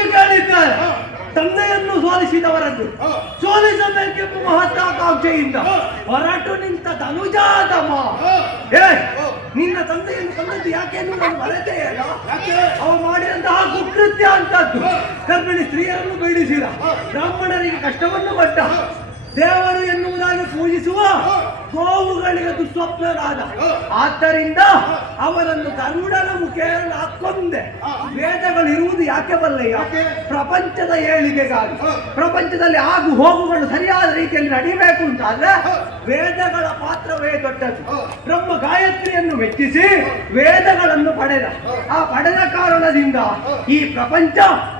ಬಗ್ಗೆ ಕೇಳಿದ್ದಾರೆ. ತಂದೆಯನ್ನು ಸೋಲಿಸಿದವರದ್ದು ಸೋಲಿಸಬೇಕೆಂಬ ಮಹತ್ವಾಕಾಂಕ್ಷೆಯಿಂದ ಹೊರಟು ನಿಂತ ಧನುಜಾತಮ. ನಿನ್ನ ತಂದೆಯನ್ನು ತಂದದ್ದು ಯಾಕೆಂದು ನಾನು ಮರೆತೆಯಲ್ಲ. ಅವ ಮಾಡಿದಂತಹ ಕುಕೃತ್ಯ ಅಂತದ್ದು. ಗರ್ಭಿಣಿ ಸ್ತ್ರೀಯರನ್ನು ಬೀಳಿಸಿದ, ಬ್ರಾಹ್ಮಣರಿಗೆ ಕಷ್ಟವನ್ನು ಪಟ್ಟ, ದೇವರು ಎನ್ನುವುದಾಗಿ ಪೂಜಿಸುವ ಗೋವುಗಳಿಗೆ ದುಸ್ವಪ್ನರಾದ. ಆದ್ದರಿಂದ ಅವರನ್ನು ಗರುಡನ ಮುಖೇನ ಹಾಕೊಂಡೆ. ವೇದಗಳಿರುವುದು ಯಾಕೆ ಬಲ್ಲಯ್ಯ? ಪ್ರಪಂಚದ ಏಳಿಗೆಗಾಗಿ. ಪ್ರಪಂಚದಲ್ಲಿ ಆಗು ಹೋಗುಗಳು ಸರಿಯಾದ ರೀತಿಯಲ್ಲಿ ನಡೀಬೇಕು ಅಂತಾದ್ರೆ ವೇದಗಳ ಪಾತ್ರವೇ ದೊಡ್ಡದು. ಬ್ರಹ್ಮ ಗಾಯತ್ರಿಯನ್ನು ಮೆಚ್ಚಿಸಿ ವೇದಗಳನ್ನು ಪಡೆದ. ಆ ಪಡೆದ ಕಾರಣದಿಂದ ಈ ಪ್ರಪಂಚ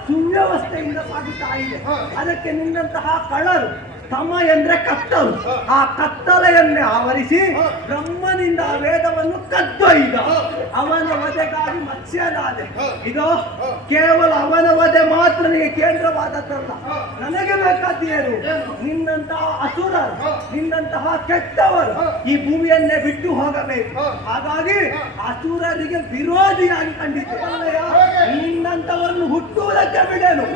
ಸುವ್ಯವಸ್ಥೆಯಿಂದ ಸಾಗುತ್ತಾ ಇದೆ. ಅದಕ್ಕೆ ನಿನ್ನಂತಹ ಕಳ್ಳರು ತಮ ಎಂದ್ರೆ ಕತ್ತಲು, ಆ ಕತ್ತಲೆಯನ್ನೇ ಆವರಿಸಿ ಬ್ರಹ್ಮನಿಂದ ವೇದವನ್ನು ಕದ್ದೊಯ್ದ. ಅವನ ವಧೆಗಾಗಿ ಮತ್ಸ್ಯನಾದೆ. ಇದು ಕೇವಲ ಅವನ ವಧೆ ಮಾತ್ರ ನಿನಗೆ ಕೇಂದ್ರವಾದದ್ದಲ್ಲ. ನನಗೆ ಬೇಕಾದ್ದೇನು? ನಿನ್ನಂತಹ ಅಸುರರು, ನಿನ್ನಂತಹ ಕೆಟ್ಟವರು ಈ ಭೂಮಿಯನ್ನೇ ಬಿಟ್ಟು ಹೋಗಬೇಕು. ಹಾಗಾಗಿ ಅಸುರರಿಗೆ ವಿರೋಧಿಯಾಗಿ ಕಂಡಿದ್ದೇನೆ. ನಿನ್ನಂತವರನ್ನು ಹುಟ್ಟುವುದಕ್ಕೆ ಬಿಡೇನು.